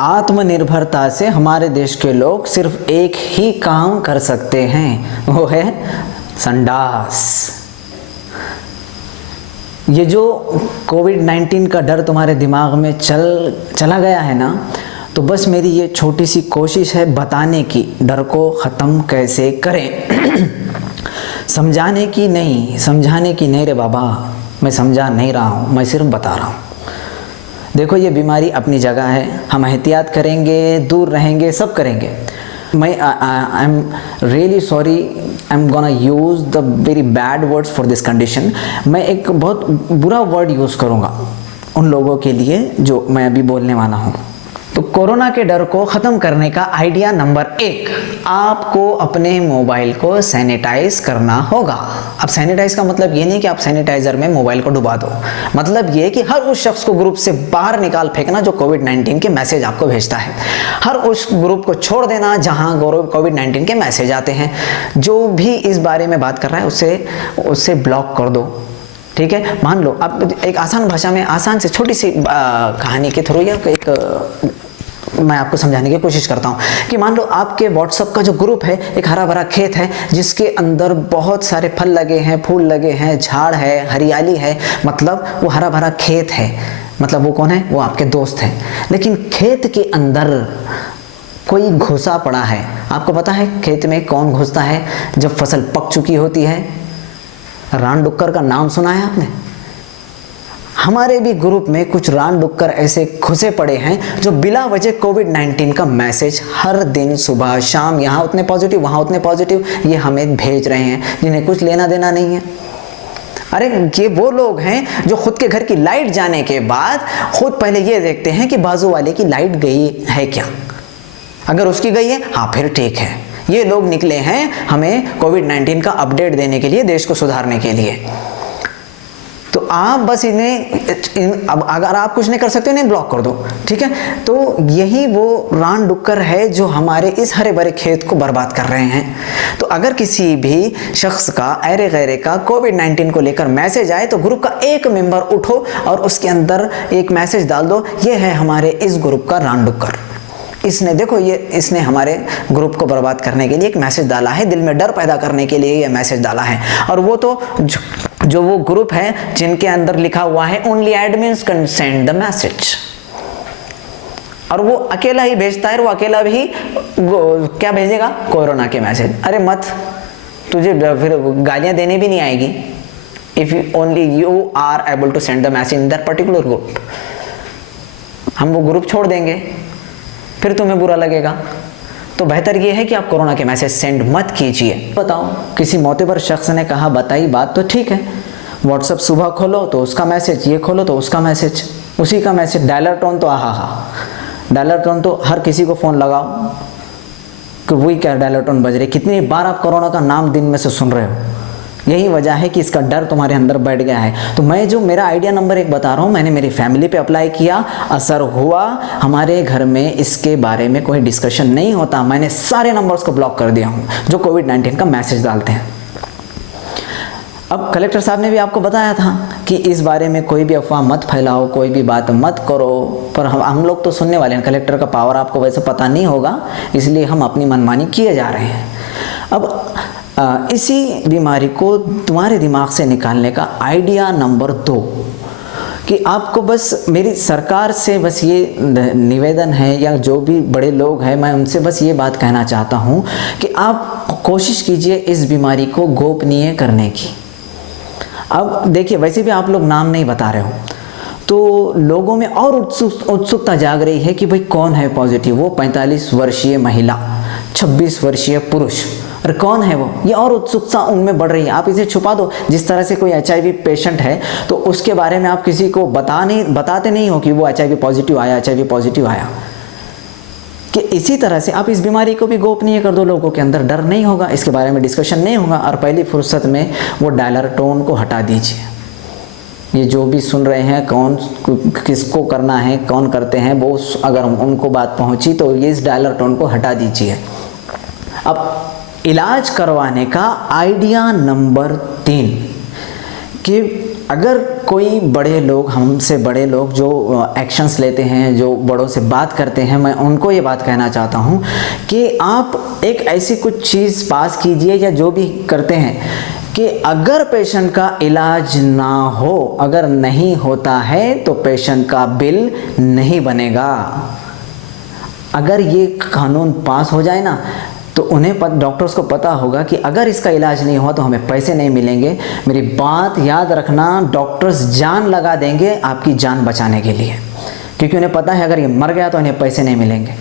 आत्मनिर्भरता से हमारे देश के लोग सिर्फ एक ही काम कर सकते हैं, वो है संडास। ये जो कोविड-19 का डर तुम्हारे दिमाग में चला गया है ना, तो बस मेरी ये छोटी सी कोशिश है बताने की, डर को ख़त्म कैसे करें। समझाने की नहीं रे बाबा, मैं समझा नहीं रहा हूँ, मैं सिर्फ बता रहा हूँ। देखो ये बीमारी अपनी जगह है, हम एहतियात करेंगे, दूर रहेंगे, सब करेंगे। मैं I am really sorry, I am gonna use the very bad words for this condition. मैं एक बहुत बुरा वर्ड यूज़ करूँगा उन लोगों के लिए जो मैं अभी बोलने वाला हूँ। तो कोरोना के डर को ख़त्म करने का आइडिया नंबर 1, आपको अपने मोबाइल को सैनिटाइज करना होगा। अब सैनिटाइज का मतलब ये नहीं कि आप सैनिटाइज़र में मोबाइल को डुबा दो, मतलब ये कि हर उस शख्स को ग्रुप से बाहर निकाल फेंकना जो कोविड-19 के मैसेज आपको भेजता है। हर उस ग्रुप को छोड़ देना जहाँ कोविड-19 के मैसेज आते हैं। जो भी इस बारे में बात कर रहा है उससे ब्लॉक कर दो, ठीक है। मान लो अब एक आसान भाषा में, आसान से छोटी सी कहानी के थ्रू या एक मैं आपको समझाने की कोशिश करता हूँ कि मान लो आपके व्हाट्सएप का जो ग्रुप है, एक हरा भरा खेत है जिसके अंदर बहुत सारे फल लगे हैं, फूल लगे हैं, झाड़ है, हरियाली है, मतलब वो हरा भरा खेत है। मतलब वो कौन है? वो आपके दोस्त हैं। लेकिन खेत के अंदर कोई घुसा पड़ा है। आपको पता है खेत में कौन घुसता है जब फसल पक चुकी होती है? रान डुक्कर का नाम सुना है आपने? हमारे भी ग्रुप में कुछ रान डुक्कर ऐसे घुसे पड़े हैं जो बिला वजह कोविड-19 का मैसेज हर दिन सुबह शाम, यहाँ उतने पॉजिटिव, वहाँ उतने पॉजिटिव, ये हमें भेज रहे हैं जिन्हें कुछ लेना देना नहीं है। अरे ये वो लोग हैं जो खुद के घर की लाइट जाने के बाद खुद पहले ये देखते हैं कि बाजू वाले की लाइट गई है क्या। अगर उसकी गई है, हाँ फिर ठीक है। ये लोग निकले हैं हमें कोविड-19 का अपडेट देने के लिए, देश को सुधारने के लिए। तो आप बस अब अगर आप कुछ नहीं कर सकते इन्हें ब्लॉक कर दो, ठीक है। तो यही वो रान डुक्कर है जो हमारे इस हरे भरे खेत को बर्बाद कर रहे हैं। तो अगर किसी भी शख्स का ऐरे गैरे का कोविड-19 को लेकर मैसेज आए तो ग्रुप का एक मेंबर उठो और उसके अंदर एक मैसेज डाल दो, ये है हमारे इस ग्रुप का रान डुक्कर, इसने देखो इसने हमारे ग्रुप को बर्बाद करने के लिए एक मैसेज डाला है, दिल में डर पैदा करने के लिए ये मैसेज डाला है। और वो तो जो वो ग्रुप है जिनके अंदर लिखा हुआ है only admins can send the message, और वो अकेला ही भेजता है, वो अकेला भी क्या भेजेगा? कोरोना के मैसेज। अरे मत, तुझे फिर गालियां देने भी नहीं आएगी if only you are able to send the message in that particular group. हम वो ग्रुप छोड़ देंगे, फिर तुम्हें बुरा लगेगा। तो बेहतर ये है कि आप कोरोना के मैसेज सेंड मत कीजिए। बताओ, किसी मोतेबर शख्स ने कहा बताई बात तो ठीक है, व्हाट्सएप सुबह खोलो तो उसका मैसेज, ये खोलो तो उसका मैसेज, उसी का मैसेज। डायलर टोन तो डायलर टोन तो हर किसी को फ़ोन लगाओ कि वही क्या डायलर टोन बज रही। कितनी बार आप कोरोना का नाम दिन में से सुन रहे हो? यही वजह है कि इसका डर तुम्हारे अंदर बैठ गया है। तो मैं जो मेरा आइडिया नंबर 1 बता रहा हूँ, मैंने मेरी फैमिली पे अप्लाई किया, असर हुआ। हमारे घर में इसके बारे में कोई डिस्कशन नहीं होता। मैंने सारे नंबर्स को ब्लॉक कर दिया हूँ जो कोविड-19 का मैसेज डालते हैं। अब कलेक्टर साहब ने भी आपको बताया था कि इस बारे में कोई भी अफवाह मत फैलाओ, कोई भी बात मत करो, पर हम लोग तो सुनने वाले हैं। कलेक्टर का पावर आपको वैसे पता नहीं होगा, इसलिए हम अपनी मनमानी किए जा रहे हैं। अब इसी बीमारी को तुम्हारे दिमाग से निकालने का आइडिया नंबर 2 कि आपको बस मेरी सरकार से बस ये निवेदन है, या जो भी बड़े लोग हैं मैं उनसे बस ये बात कहना चाहता हूँ कि आप कोशिश कीजिए इस बीमारी को गोपनीय करने की। अब देखिए, वैसे भी आप लोग नाम नहीं बता रहे हो तो लोगों में और उत्सुकता जाग रही है कि भाई कौन है पॉजिटिव। वो 45 वर्षीय महिला, 26 वर्षीय पुरुष, और कौन है वो? ये और उत्सुकता उनमें बढ़ रही है। आप इसे छुपा दो। जिस तरह से कोई HIV पेशेंट है तो उसके बारे में आप किसी को बताते नहीं हो कि वो HIV पॉजिटिव आया, कि इसी तरह से आप इस बीमारी को भी गोपनीय कर दो। लोगों के अंदर डर नहीं होगा, इसके बारे में डिस्कशन नहीं होगा, और पहली फुर्सत में वो डायलर टोन को हटा दीजिए। ये जो भी सुन रहे हैं, कौन किसको करना है, कौन करते हैं, वो अगर उनको बात पहुंची तो ये इस डायलर टोन को हटा दीजिए। अब इलाज करवाने का आइडिया नंबर 3 कि अगर कोई बड़े लोग, हमसे बड़े लोग जो एक्शंस लेते हैं, जो बड़ों से बात करते हैं, मैं उनको ये बात कहना चाहता हूँ कि आप एक ऐसी कुछ चीज़ पास कीजिए या जो भी करते हैं कि अगर पेशेंट का इलाज ना हो, अगर नहीं होता है तो पेशेंट का बिल नहीं बनेगा। अगर ये कानून पास हो जाए ना तो उन्हें डॉक्टर्स को पता होगा कि अगर इसका इलाज नहीं हुआ तो हमें पैसे नहीं मिलेंगे। मेरी बात याद रखना, डॉक्टर्स जान लगा देंगे आपकी जान बचाने के लिए, क्योंकि उन्हें पता है अगर ये मर गया तो उन्हें पैसे नहीं मिलेंगे।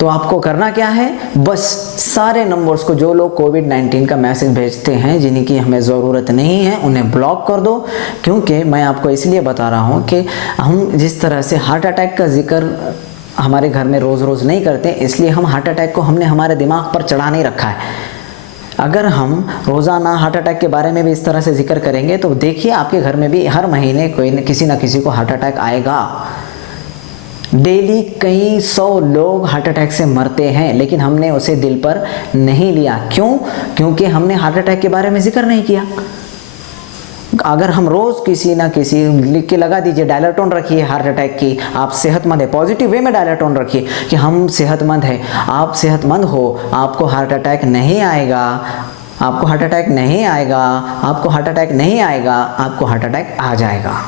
तो आपको करना क्या है, बस सारे नंबर्स को, जो लोग कोविड-19 का मैसेज भेजते हैं जिनकी हमें ज़रूरत नहीं है, उन्हें ब्लॉक कर दो। क्योंकि मैं आपको इसलिए बता रहा हूँ कि हम जिस तरह से हार्ट अटैक का जिक्र हमारे घर में रोज़ रोज़ नहीं करते, इसलिए हम हार्ट अटैक को हमने हमारे दिमाग पर चढ़ा नहीं रखा है। अगर हम रोज़ाना हार्ट अटैक के बारे में भी इस तरह से जिक्र करेंगे तो देखिए आपके घर में भी हर महीने किसी ना किसी को हार्ट अटैक आएगा। डेली कई 100 लोग हार्ट अटैक से मरते हैं, लेकिन हमने उसे दिल पर नहीं लिया। क्यों? क्योंकि हमने हार्ट अटैक के बारे में जिक्र नहीं किया। अगर हम रोज़ किसी ना किसी लिख के लगा दीजिए, डायलाटोन रखिए हार्ट अटैक की, आप सेहतमंद है, पॉजिटिव वे में डायलाटोन रखिए कि हम सेहतमंद हैं, आप सेहतमंद हो, आपको हार्ट अटैक नहीं आएगा, आपको हार्ट अटैक नहीं आएगा, आपको हार्ट अटैक नहीं आएगा, आपको हार्ट अटैक आ जाएगा।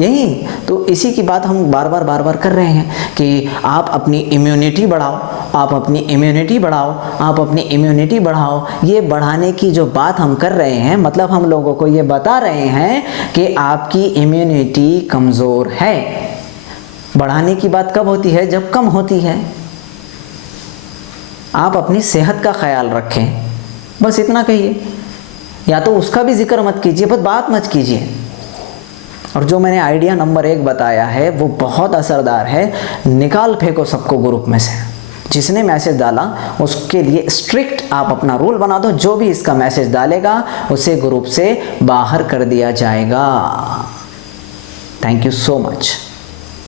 यही तो इसी की बात हम बार बार कर रहे हैं कि आप अपनी इम्यूनिटी बढ़ाओ, आप अपनी इम्यूनिटी बढ़ाओ, आप अपनी इम्यूनिटी बढ़ाओ। ये बढ़ाने की जो बात हम कर रहे हैं, मतलब हम लोगों को ये बता रहे हैं कि आपकी इम्यूनिटी कमज़ोर है। बढ़ाने की बात कब होती है? जब कम होती है। आप अपनी सेहत का ख्याल रखें, बस इतना कहिए। या तो उसका भी जिक्र मत कीजिए, बस बात मत कीजिए। और जो मैंने आइडिया नंबर 1 बताया है वो बहुत असरदार है। निकाल फेंको सबको ग्रुप में से। जिसने मैसेज डाला उसके लिए स्ट्रिक्ट आप अपना रूल बना दो, जो भी इसका मैसेज डालेगा उसे ग्रुप से बाहर कर दिया जाएगा। Thank you so much.